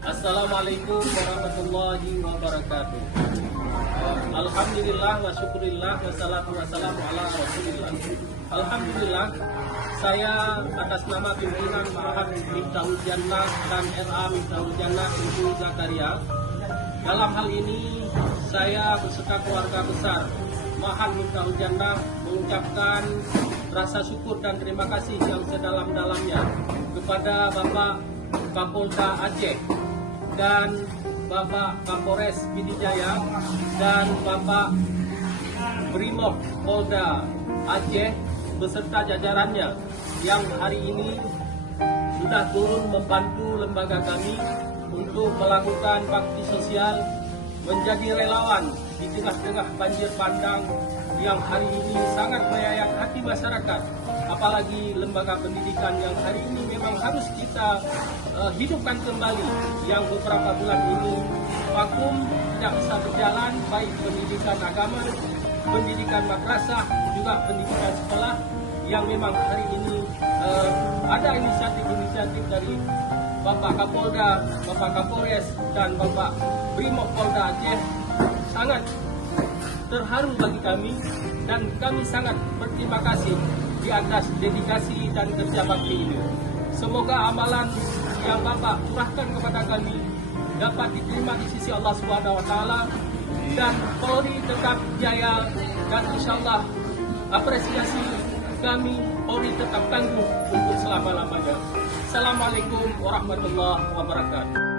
Assalamualaikum warahmatullahi wabarakatuh. Alhamdulillah wa syukurillah wassalatu wassalamu ala rasulillah. Alhamdulillah, saya atas nama pimpinan Ma'had Miftahul Jannah dan RA Miftahul Jannah Ibu Zakaria. Dalam hal ini saya beserta keluarga besar Ma'had Miftahul Jannah mengucapkan rasa syukur dan terima kasih yang sedalam-dalamnya kepada Bapak Kapolda Aceh dan Bapak Kapolres Pidijaya dan Bapak Brimob Polda Aceh beserta jajarannya yang hari ini sudah turun membantu lembaga kami untuk melakukan bakti sosial, menjadi relawan di tengah-tengah banjir bandang yang hari ini sangat menyayat hati masyarakat, apalagi lembaga pendidikan yang hari ini memang harus kita hidupkan kembali, yang beberapa bulan ini vakum, tidak bisa berjalan, baik pendidikan agama, pendidikan madrasah, juga pendidikan sekolah, yang memang hari ini ada inisiatif-inisiatif dari Bapak Kapolda, Bapak Kapolres, dan Bapak Brimob Polda Aceh sangat terharu bagi kami, dan kami sangat berterima kasih di atas dedikasi dan kerja bakti ini. Semoga amalan yang Bapak curahkan kepada kami dapat diterima di sisi Allah SWT, dan Polri tetap jaya, dan insyaallah apresiasi kami Polri tetap tangguh untuk selama-lamanya. Assalamualaikum warahmatullahi wabarakatuh.